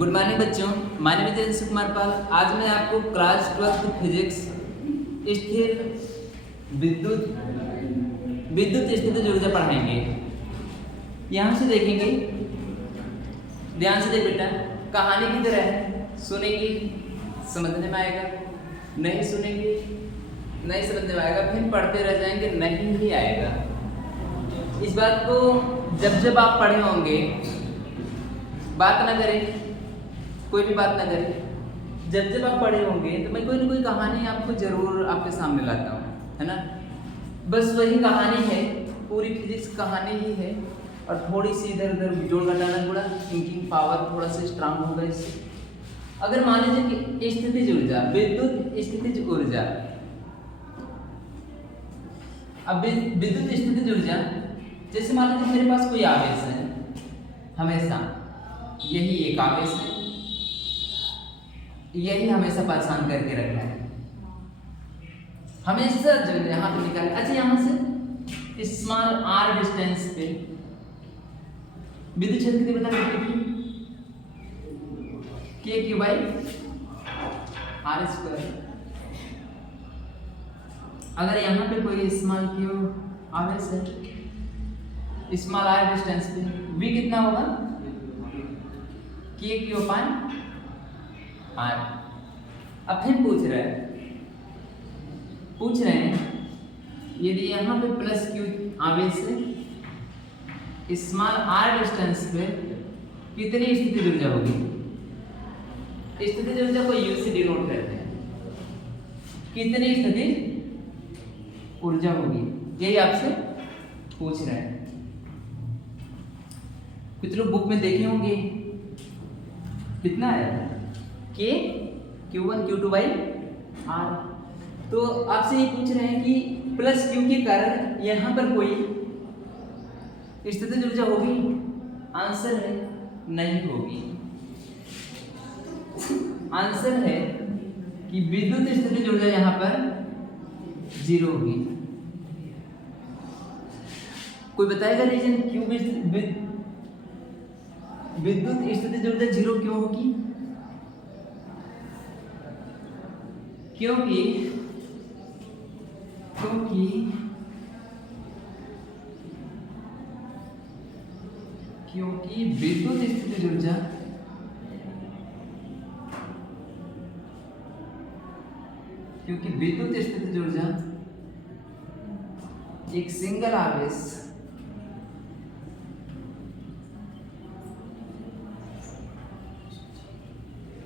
Good morning बच्चों, my name is Anshu Kumar Pal. आज मैं आपको क्लास 12 फिजिक्स स्थिर विद्युत स्थितिज ऊर्जा पढ़ाएंगे। यहाँ से देखेंगे, ध्यान से देख बेटा, कहानी की तरह है। सुनेंगे समझने में आएगा, नहीं सुनेंगे नहीं समझने में आएगा, फिर पढ़ते रह जाएंगे, नहीं ही आएगा। इस बात को जब आप पढ़े होंगे बात ना करें, कोई भी बात ना करें। जब आप पढ़े होंगे तो मैं कोई ना कोई कहानी आपको जरूर आपके सामने लाता हूँ, है ना। बस वही कहानी है, पूरी फिजिक्स कहानी ही है, और थोड़ी सी इधर उधर जोड़ घटाना, थोड़ा थिंकिंग पावर थोड़ा सा स्ट्रांग होगा इससे। अगर मान लीजिए कि स्थितिज ऊर्जा, विद्युत स्थितिज ऊर्जा, अब विद्युत स्थितिज ऊर्जा, जैसे मान लीजिए मेरे पास कोई आवेश है, हमेशा यही एक आवेश है, यही हमेशा परेशान करके रखना है, हमेशा जो यहाँ पे निकाले। अच्छा, यहाँ से स्मॉल r डिस्टेंस पे विद्युत क्षेत्र कितनी बता सकते के क्यू बाई आर स्क्वायर। अगर यहाँ पे कोई स्मॉल क्यू आवेश है, स्मॉल r डिस्टेंस पे, v कितना होगा के क्यू अपान आर। अब फिर पूछ रहे हैं यदि यहाँ पे प्लस क्यू आवेश है, स्मॉल r डिस्टेंस पे कितनी स्थितिज ऊर्जा होगी। स्थितिज ऊर्जा को U से डिनोट करते हैं, कितनी स्थितिज ऊर्जा होगी, यही आपसे पूछ रहे हैं। कुछ लोग बुक में देखे होंगे कितना है के Q1 Q2 बाई आर। तो आपसे ये पूछ रहे हैं कि प्लस क्यू के कारण यहाँ पर कोई स्थितिज ऊर्जा होगी। आंसर है नहीं होगी। आंसर है कि विद्युत स्थितिज ऊर्जा यहाँ पर 0 होगी। कोई बताएगा रीजन क्यों विद्युत स्थितिज ऊर्जा 0 क्यों होगी? क्योंकि विद्युत स्थितिज ऊर्जा एक सिंगल आवेश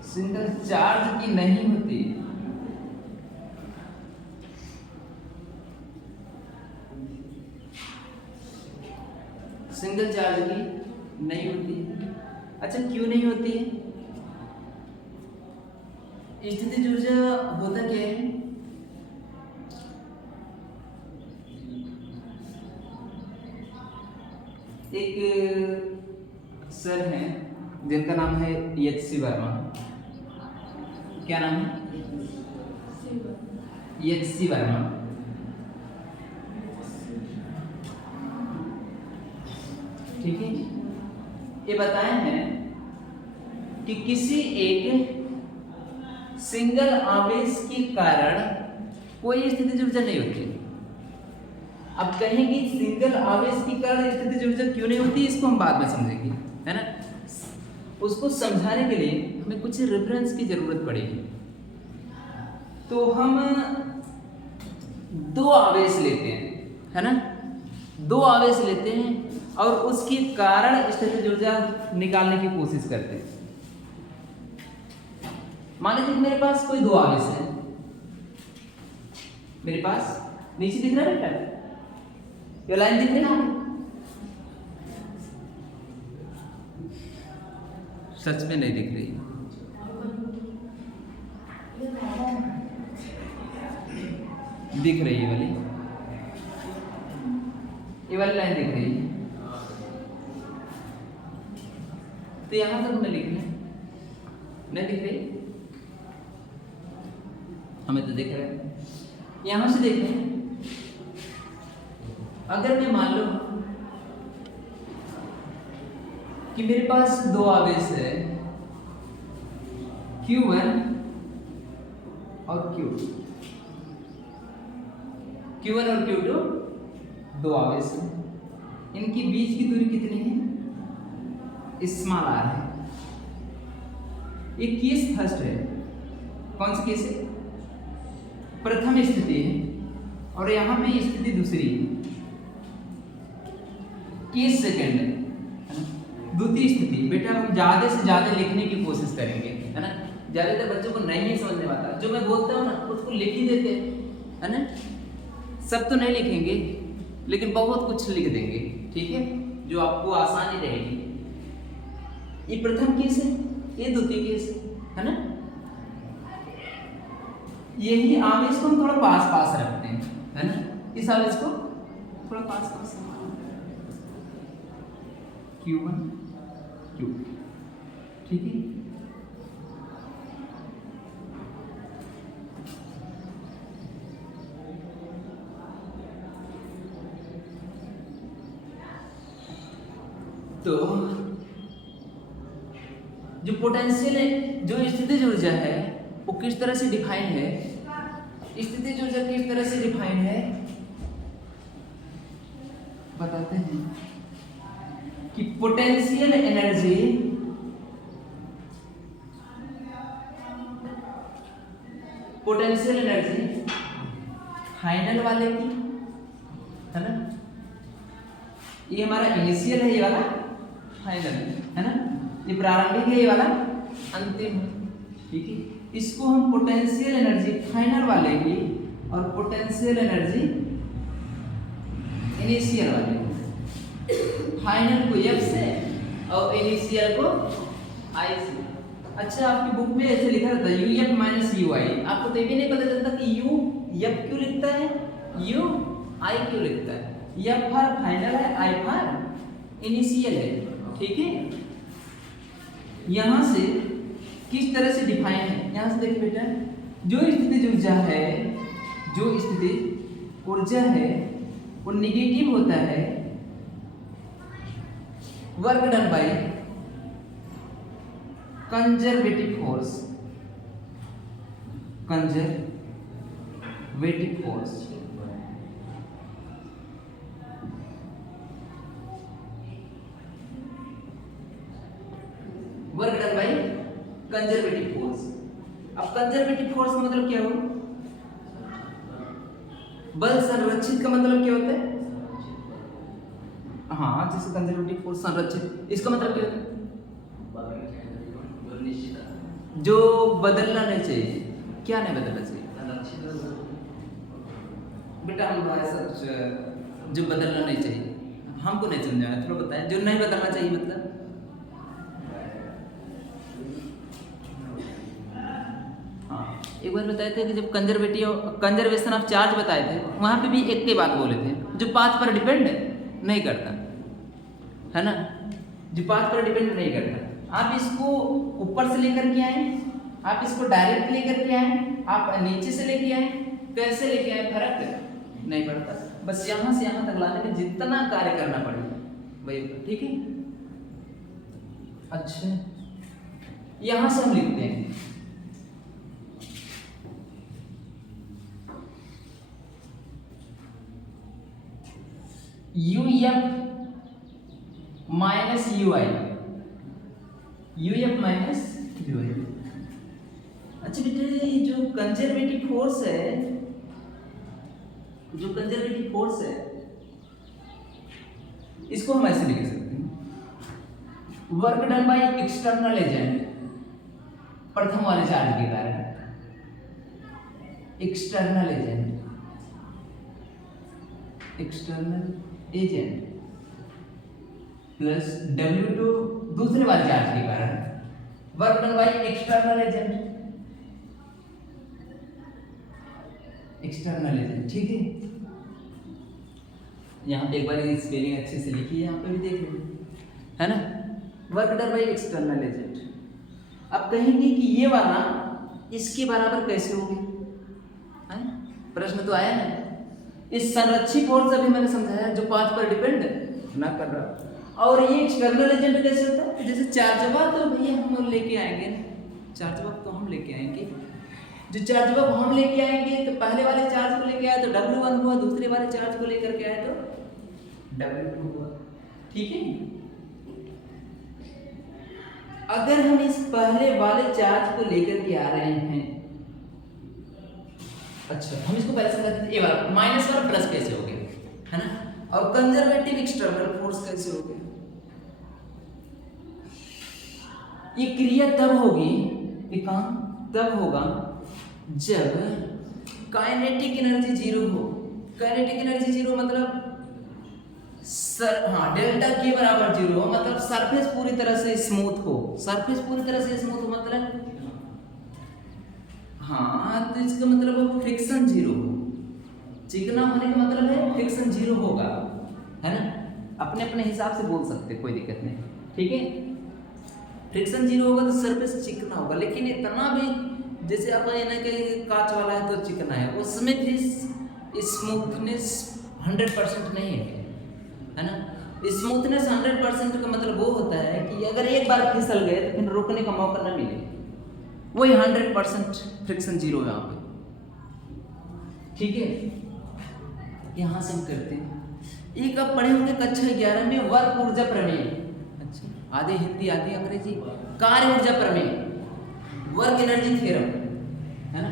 सिंगल चार्ज की नहीं होती, सिंगल चार्ज की नहीं होती। अच्छा, क्यों नहीं होती है? स्थितिज ऊर्जा होता क्या है? एक सर हैं जिनका नाम है एच.सी. वर्मा। क्या नाम है? एच.सी. वर्मा। ठीक है, ये बताए हैं कि किसी एक सिंगल आवेश के कारण कोई स्थितिज ऊर्जा नहीं होती। अब कहेंगे सिंगल आवेश के कारण स्थितिज ऊर्जा क्यों नहीं होती, इसको हम बाद में समझेंगे, है ना। उसको समझाने के लिए हमें कुछ रेफरेंस की जरूरत पड़ेगी। तो हम 2 आवेश लेते हैं, है ना, 2 आवेश लेते हैं और उसके कारण स्थितिज ऊर्जा निकालने की कोशिश करते हैं। मान लीजिए मेरे पास कोई 2 आवेश है, मेरे पास नीचे दिख रहा है बेटा, ये लाइन दिख रही है? सच में नहीं दिख रही, दिख रही है वाली, ये वाली लाइन दिख रही है। तो यहां तक हमें लिखना है, नहीं दिख रही, हमें तो दिख रहा है। यहां से देखें, अगर मैं मान लो कि मेरे पास 2 आवेश है, Q1 और Q1 और Q2 दो आवेश हैं, इनके बीच की दूरी कितनी है? स्मॉल r है। ये केस फर्स्ट है। कौन सा केस है? प्रथम स्थिति है, और यहाँ पे स्थिति दूसरी है। केस सेकंड है द्वितीय स्थिति। बेटा हम ज्यादा से ज्यादा लिखने की कोशिश करेंगे, है ना। ज्यादातर बच्चों को नहीं है समझ में आता, जो मैं बोलता हूँ ना उसको लिख ही देते हैं, है ना। सब तो नहीं लिखेंगे, लेकिन बहुत कुछ लिख देंगे, ठीक है, जो आपको आसानी रहेगी। ये प्रथम केस है, ये द्वितीय केस है ना। यही आवेश को हम थोड़ा पास पास रखते हैं, है ना। इस आवेश को थोड़ा पास पास Q1 Q2, ठीक है। तो जो पोटेंशियल है, जो स्थितिज ऊर्जा है वो किस तरह से डिफाइन है? स्थितिज ऊर्जा किस तरह से डिफाइन है बताते हैं कि पोटेंशियल एनर्जी फाइनल वाले की, है ना। ये हमारा इनिशियल है, ये वाला फाइनल है ना। ये प्रारंभिक है, ये वाला अंतिम है, ठीक है। इसको हम पोटेंशियल एनर्जी फाइनल वाले की और पोटेंशियल एनर्जी इनिशियल वाले की, फाइनल को F से और इनिशियल को I से। अच्छा, आपकी बुक में ऐसे लिखा रहता है UF माइनस UI। आपको तो ये भी नहीं पता चलता कि U F क्यों लिखता है, U I क्यों लिखता है। F फॉर फाइनल है, I फॉर इनिशियल है, ठीक है। यहाँ से किस तरह से डिफाइन है, यहाँ से देखिए बेटा, जो स्थितिज ऊर्जा है वो निगेटिव होता है work done by conservative force. Work done by conservative force. अब कंजर्वेटिव फोर्स का मतलब क्या हुआ? बल संरक्षित का मतलब क्या होता है? हाँ, जैसे कंजर्वेटिव फोर्स संरक्षित, इसका मतलब क्या होता है? जो बदलना नहीं चाहिए। क्या नहीं बदलना चाहिए बेटा? हम ऐसा जो बदलना नहीं चाहिए, हमको नहीं समझाया, थोड़ा बताएं। जो नहीं बदलना चाहिए मतलब एक बार बताए थे कि जब कंजर्वेशन ऑफ चार्ज बताए थे, वहां पे भी एक के बात बोले थे, जो पाथ पर डिपेंड नहीं करता, है ना। जो पाथ पर डिपेंड नहीं करता। आप इसको ऊपर से लेकर के आए, आप इसको डायरेक्ट लेकर के आए, आप नीचे से लेके आए, कैसे लेके आए, फर्क नहीं पड़ता। बस यहाँ से यहाँ तक लाने में जितना कार्य करना पड़ेगा वही, ठीक है। अच्छा, यहाँ से हम लिखते हैं UF minus UI। UF minus UI। अच्छा बेटे, जो कंजर्वेटिव फोर्स है, इसको हम ऐसे लिख सकते हैं, work done by external agent, प्रथम वाले चार्ज के कारण एक्सटर्नल एजेंट प्लस W2 दूसरे वाले चार्ज के कारण work done by external agent, ठीक है। यहाँ पे एक बार स्पेलिंग अच्छे से लिखी है, यहाँ पे भी देख लीजिए, है ना। Work done by external agent. अब कहेंगे कि ये वाला इसके बराबर कैसे होगी, प्रश्न तो आया ना। इस संरक्षित फोर्स अभी मैंने समझाया, जो पाथ पर डिपेंड ना कर रहा। और ये एक्सटर्नल एजेंट कैसे होता है? जैसे चार्ज हुआ तो भैया हम लेके आएंगे, चार्ज वर्क तो हम लेके आएंगे, जो चार्ज वर्क हम लेके आएंगे तो पहले वाले चार्ज को लेके आए तो W1 हुआ, दूसरे वाले चार्ज को लेकर के आए तो W2 हुआ। ठीक है, अगर हम इस पहले वाले चार्ज को लेकर के आ रहे हैं, अच्छा हम इसको पहले समझ लेते हैं, ये वाला माइनस वाला प्लस कैसे हो गया, है ना, और कंजर्वेटिव एक्सटर्नल फोर्स कैसे हो गया। ये क्रिया तब होगी, ये काम तब होगा जब काइनेटिक एनर्जी जीरो हो। काइनेटिक एनर्जी जीरो मतलब डेल्टा के बराबर जीरो हो, मतलब सरफेस पूरी तरह से स्मूथ हो। सरफेस पूरी तरह से स्मूथ हो मतलब तो इसका मतलब वो फ्रिक्शन जीरो हो। चिकना होने का मतलब है फ्रिक्शन जीरो होगा, है ना, अपने अपने हिसाब से बोल सकते, कोई दिक्कत नहीं। ठीक है, फ्रिक्शन जीरो होगा तो सरफेस चिकना होगा, लेकिन इतना भी जैसे आप ना कि कांच वाला है तो चिकना है, उसमें भी स्मूथनेस 100% नहीं है ना। स्मूथनेस 100% का मतलब वो होता है कि अगर एक बार फिसल गए तो फिर रोकने का मौका ना मिले, वही 100% फ्रिक्शन जीरो है यहाँ पे। ठीक है, यहाँ से हम करते हैं। एक आप पढ़े होंगे कक्षा 11 में वर्क ऊर्जा प्रमेय। अच्छा, आधे हिंदी आधे अंग्रेजी। कार्य ऊर्जा प्रमेय, वर्क एनर्जी थ्योरम, है ना।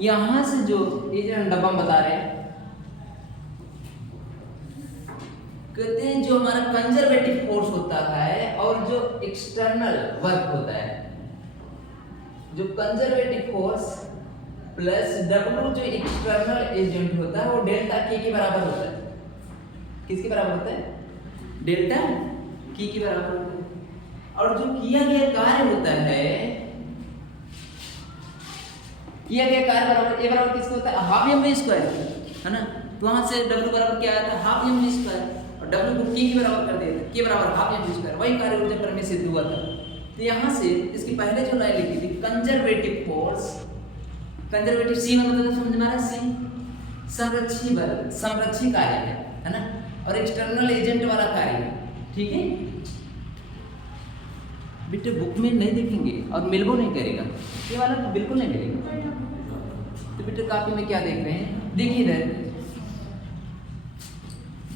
यहां से जो ये जो डब्बा बता रहे हैं, कहते हैं जो हमारा कंजर्वेटिव फोर्स होता है और जो एक्सटर्नल वर्क होता है, जो कंजर्वेटिव फोर्स प्लस W जो एक्सटर्नल एजेंट होता है वो डेल्टा के बराबर होता है। किसके बराबर होता है? डेल्टा के बराबर होता है। और जो किया गया कार्य होता है, किया गया कार्य बराबर ए बराबर किसको होता है? हाफ mv स्क्वायर, है ना। तो वहां से W बराबर क्या आया था? हाफ mv स्क्वायर, और W को के बराबर कर दिया था, के बराबर हाफ mv स्क्वायर। वही कार्य ऊर्जा प्रमेय सिद्ध हुआ था। तो यहाँ से इसकी पहले जो लाइन लिखी थी, कंजर्वेटिव फोर्स, कंजर्वेटिव सी मतलब समझ में आ रहा है, सी संरक्षी बल, संरक्षी कार्य है ना, और एक्सटर्नल एजेंट वाला कार्य है। ठीक है बेटे, बुक में नहीं देखेंगे और मिलबो नहीं करेगा, ये वाला तो बिल्कुल नहीं मिलेगा। तो बेटे कॉपी में क्या देख रहे हैं, देखिए इधर,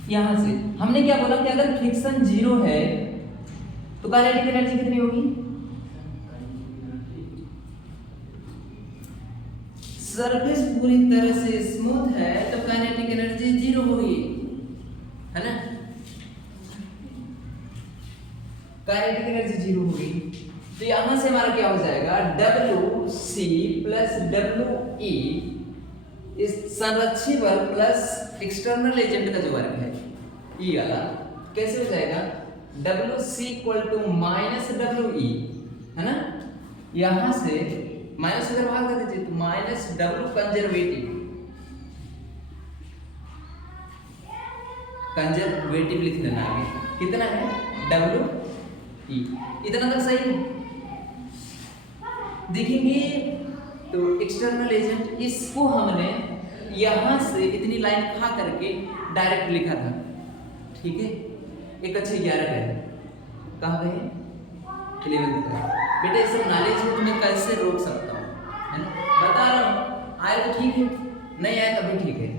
यहां से हमने क्या बोला कि अगर फ्रिक्शन जीरो है तो काइनेटिक एनर्जी कितनी होगी? सरफेस पूरी तरह से स्मूथ है तो काइनेटिक एनर्जी जीरो होगी, है ना। काइनेटिक एनर्जी जीरो होगी, तो यहां से हमारा क्या हो जाएगा? WC प्लस WE इस संरक्षी बल प्लस एक्सटर्नल एजेंट का जो वर्क है, ई वाला कैसे हो जाएगा? WC equal to minus WE, है ना। यहां से माइनस अगर भाग कर दीजिए तो माइनस W कंजर्वेटिव लिख देना आगे, कितना है? WE, इतना तक सही है। देखेंगे तो एक्सटर्नल एजेंट, इसको हमने यहां से इतनी लाइन खा करके डायरेक्ट लिखा था। ठीक है, एक अच्छे 11 गए, कहाँ गए? 11 गए। बेटे ये सब नॉलेज में तुम्हें कैसे रोक सकता हूँ, है ना, बता रहा हूँ। आए तो ठीक है, नहीं आए तब भी ठीक है,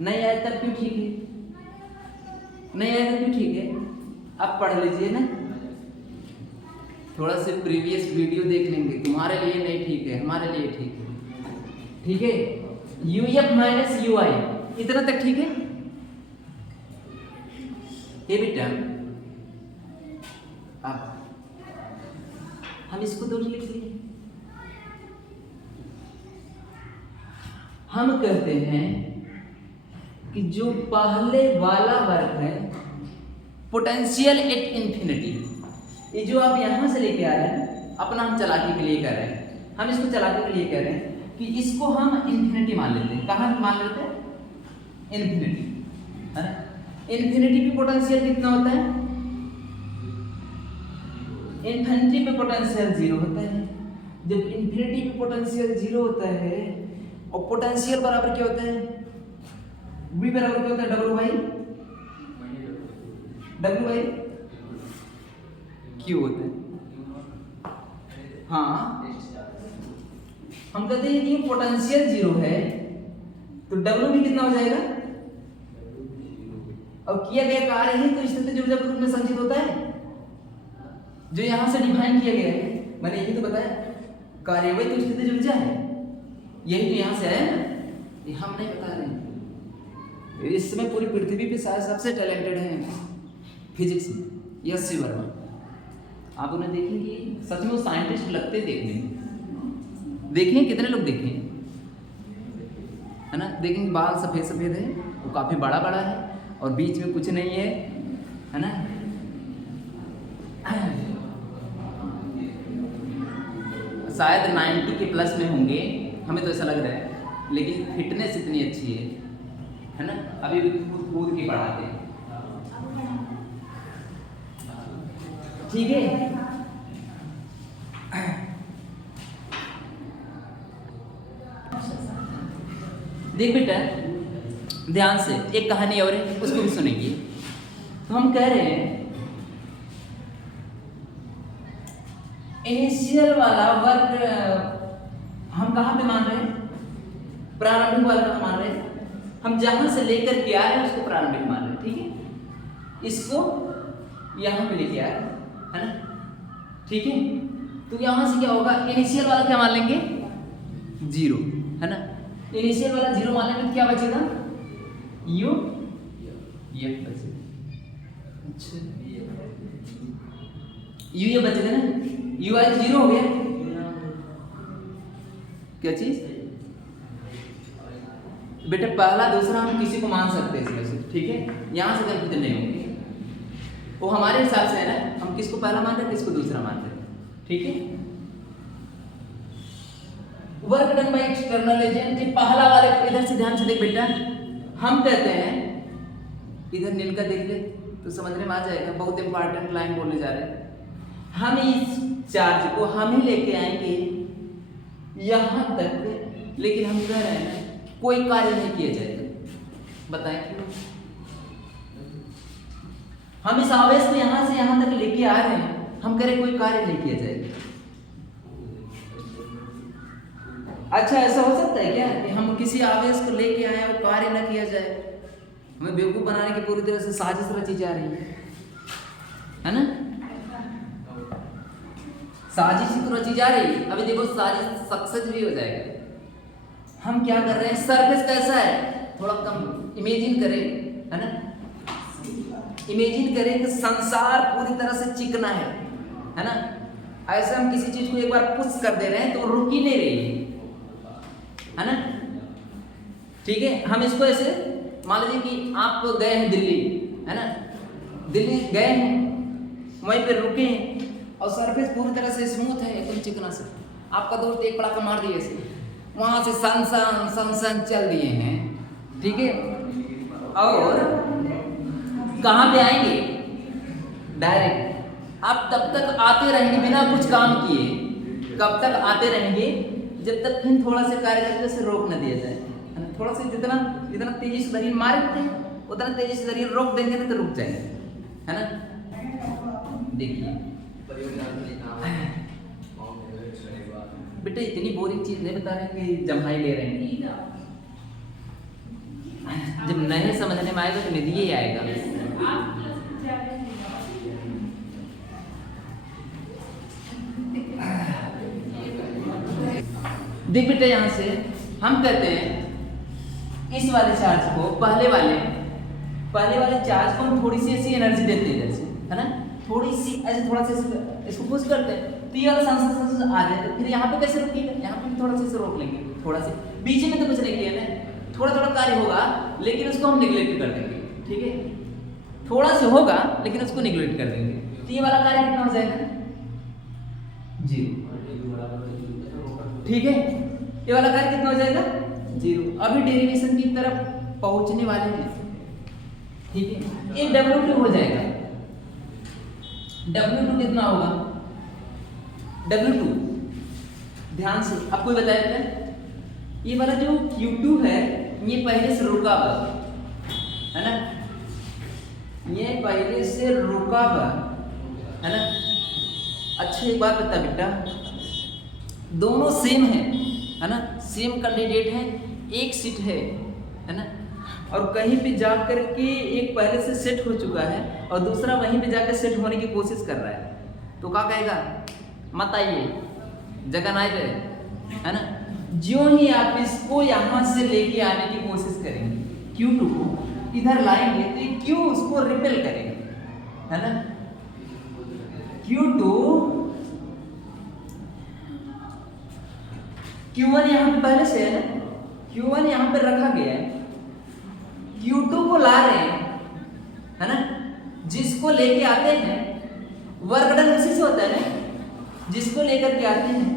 नहीं आए तब क्यों ठीक है, नहीं आए तब क्यों ठीक है। अब पढ़ लीजिए ना, थोड़ा से प्रीवियस वीडियो देख लेंगे, तुम्हारे लिए नहीं ठीक है, हमारे लिए ठीक है। ठीक है, UF माइनस UI, इतना तक ठीक है। ये बेटा अब हम इसको दो लिख दिए। हम कहते हैं कि जो पहले वाला वर्क है पोटेंशियल एट इंफिनिटी, ये जो आप यहां से लेके आ रहे हैं, अपना हम चालाकी के लिए कर रहे हैं, हम इसको चालाकी के लिए कह रहे हैं कि इसको हम इंफिनिटी मान लेते हैं। कहाँ मान लेते हैं? इंफिनिटी, है ना। इंफिनिटी पे पोटेंशियल कितना होता है? इंफिनिटी पे पोटेंशियल जीरो होता है। जब इंफिनिटी पे पोटेंशियल जीरो होता है और पोटेंशियल बराबर क्या होता है? V बराबर क्या होता है? W बाई Q होता है। हाँ हम कहते हैं कि पोटेंशियल जीरो है तो डब्ल्यू भी कितना हो जाएगा, और किया गया कार्य ही तो स्थितिज ऊर्जा के रूप में संचित होता है, जो यहाँ से डिफाइन किया गया है। मैंने यही तो बताया, कार्य वही तो स्थितिज ऊर्जा है, यही तो यहाँ से आया ना, ये हम नहीं बता रहे। इस समय पूरी पृथ्वी पे शायद सबसे टैलेंटेड है फिजिक्स में यश सी वर्मा। आप उन्हें देखेंगे, सच में वो साइंटिस्ट लगते देखने में, देखें कितने लोग देखें, है ना, देखेंगे बाल सफ़ेद सफ़ेद है, वो काफ़ी बड़ा बड़ा है और बीच में कुछ नहीं है ना। शायद 90 के प्लस में होंगे, हमें तो ऐसा लग रहा है, लेकिन फिटनेस इतनी अच्छी है ना, अभी भी कूद के पढ़ाते हैं, ठीक है। देख बेटा ध्यान से, एक कहानी और है, उसको भी सुनेंगे। तो हम कह रहे हैं इनिशियल वाला वर्क हम कहाँ पे मान रहे हैं, प्रारंभिक वाला कहाँ मान रहे हैं, हम जहां से लेकर के आ रहे हैं उसको प्रारंभिक मान रहे हैं, ठीक है। इसको यहां पे लेके आ रहे हैं, है ना, ठीक है। तो यहां से क्या होगा, इनिशियल वाला क्या मान लेंगे, जीरो, है ना। इनिशियल वाला जीरो मान लेंगे, क्या बचेगा, यू ये बचेगा, अच्छा यू ये बचेगा ना, यू आज जीरो हो गया, क्या चीज बेटा, पहला दूसरा हम किसी को मान सकते हैं इसमें से, ठीक है, यहां से कंफ्यूजन नहीं होंगे, वो हमारे हिसाब से है ना, हम किसको पहला मान रहे हैं, किसको दूसरा मान रहे हैं, ठीक है। Work done by external agent, पहला वाले इधर से ध्यान से देख बेटा, हम कहते हैं इधर नील का देख ले तो समझने में आ जाएगा, बहुत इंपॉर्टेंट लाइन बोलने जा रहे हैं। हम इस चार्ज को हम ही लेके आएंगे यहां तक, लेकिन हम कह रहे हैं कोई कार्य नहीं किया जाएगा, बताएं क्यों। हम इस आवेश को यहां से यहां तक लेके आ रहे हैं, हम कह रहे कोई कार्य नहीं किया जाएगा। अच्छा ऐसा हो सकता है क्या कि हम किसी आवेश को लेके आए और कार्य न किया जाए, हमें बेवकूफ बनाने की पूरी तरह से साजिश रची जा रही है ना, साजिश तो रची जा रही है। अभी देखो साजिश सक्सेस भी हो जाएगा। हम क्या कर रहे हैं, सरफेस कैसा है, थोड़ा कम इमेजिन करें, है ना, इमेजिन करें कि संसार पूरी तरह से चिकना है ना, ऐसे हम किसी चीज को एक बार पुश कर दे रहे हैं तो रुक ही नहीं रही है ना, ठीक है। हम इसको ऐसे मान लीजिए कि आप गए हैं दिल्ली, है ना, दिल्ली गए हैं, वहीं पे रुके हैं और सरफेस पूरी तरह से स्मूथ है, एकदम चिकना से, आपका दोस्त एक पड़ाका मार दिया ऐसे, वहां से सन चल दिए हैं, ठीक है, और कहाँ पे आएंगे, डायरेक्ट आप तब तक आते रहेंगे बिना कुछ काम किए, कब तक आते रहेंगे, जब तक फिर थोड़ा सा कार्य करके उसे रोक न दिया जाए, है ना, थोड़ा सा जितना तेजी से दरिया मारते हैं उतना तेजी से दरिया रोक देंगे ना तो रुक जाएंगे, है ना। देखिए बेटा इतनी बोरिंग चीज नहीं बता रहे कि जम्हाई ले रहे हैं, जब नहीं समझने में आएगा तो निधि ही आएगा। देख बेटा यहां से हम कहते हैं इस वाले चार्ज को पहले वाले चार्ज को हम थोड़ी सी ऐसी एनर्जी देते हैं जैसे, है ना, थोड़ी सी ऐसे थोड़ा सा इसको पुश करते हैं तो ये वाला सांस आ जाए, तो फिर यहाँ पे कैसे रुकेगा, यहाँ पे थोड़ा सा रोक लेंगे, थोड़ा सा बीच में तो कुछ नहीं किया ना, थोड़ा थोड़ा कार्य होगा लेकिन उसको हम निगलेक्ट कर देंगे, ठीक है, थोड़ा सा होगा लेकिन उसको निगलेक्ट कर देंगे, तो ये वाला कार्य कितना हो जाएगा, जीरो, ठीक है, ये वाला कार्य कितना हो जाएगा, जीरो। अभी डेरिवेशन की तरफ पहुंचने वाले हैं, ठीक है, ये W2 हो जाएगा, W2 कितना होगा, W2 ध्यान से आपको बताया था, ये वाला जो Q2 है ये पहले से रुका हुआ है ना, ये पहले से रुका हुआ है ना। अच्छा एक बात बता बेटा, दोनों सेम है ना, सेम कैंडिडेट है, एक सीट है ना, और कहीं पे जा करके एक पहले से सेट हो चुका है और दूसरा वहीं पे जाकर सेट होने की कोशिश कर रहा है, तो क्या कहेगा, मत आइए, जगह ना रहे, है ना। जो ही आप इसको यहाँ से लेके आने की कोशिश करेंगे, Q2 को इधर लाएंगे तो ये Q उसको रिपेल करेंगे, है ना। Q2 Q1 यहाँ पे पहले से है ना, Q1 यहाँ पे रखा गया है, Q2 को ला रहे हैं, है ना। जिसको लेके आते हैं वर्क डन उसी से होता है ना, जिसको लेकर के आते हैं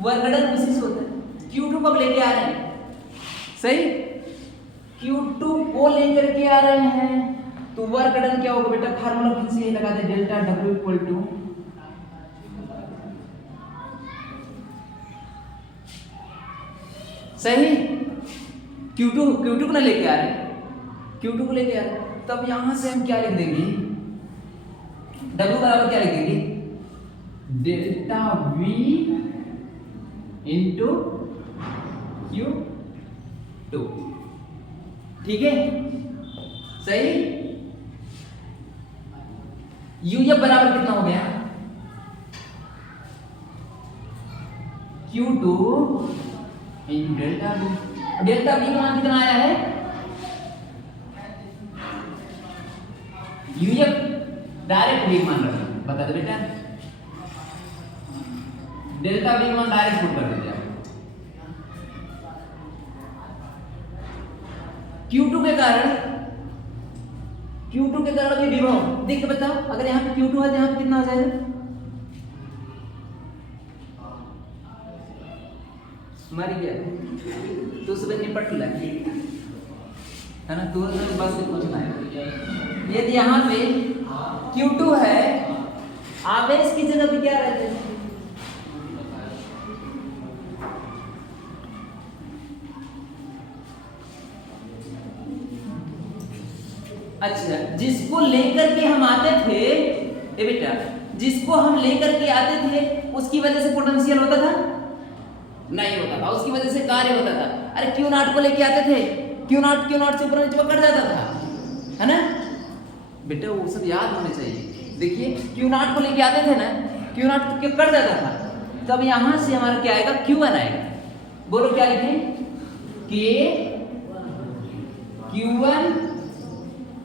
वर्क डन उसी से होता है। Q2 कब लेके आ रहे हैं, सही, Q2 को लेकर के आ रहे हैं तो वर्क डन क्या होगा बेटा, फार्मूला फिर से लगा दे, डेल्टा W इक्वल टू सही, Q2 को ना लेके आ रहे हैं, Q2 को लेके आ रहे हैं, तब यहां से हम क्या लिख देंगे, W बराबर क्या लिख देंगे, डेल्टा V इंटू Q2, ठीक है, सही। UF बराबर कितना हो गया, Q2 into delta V, delta V का मान कितना आया है, UF डायरेक्ट V मान रखा, बता दो बेटा, डेल्टा V मान डायरेक्ट पुट कर दीजिए। Q2 के कारण अभी विभव देख के बताओ, अगर यहाँ पे Q2 है तो यहाँ पे कितना हो जाएगा, मर गया तो उससे निपट ले, है ना, तो बस पूछना है। यदि यहाँ पे Q2 है, आवेश की जगह पे क्या रहते हैं, अच्छा, जिसको लेकर के हम आते थे, ए बेटा, जिसको हम लेकर के आते थे उसकी वजह से पोटेंशियल होता था, नहीं होता था, उसकी वजह से कार्य होता था। अरे Q0 को लेके आते थे, Q0 से ऊपर नीचे कट जाता था, है ना बेटा, वो सब याद होने चाहिए। देखिए Q0 को लेके आते थे ना, Q0 क्यों कट जाता था, तब यहां से हमारा क्या आएगा, Q1 आएगा। बोलो क्या लिखें, K Q1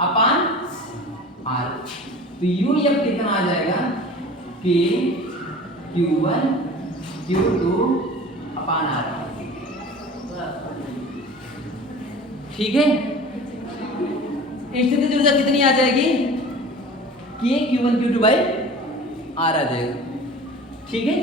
अपान R, तो UF कितना आ जाएगा, K Q1 Q2 अपान R, ठीक है। स्थिति ऊर्जा कितनी आ जाएगी, K Q1 Q2 by R आ जाएगा, ठीक है।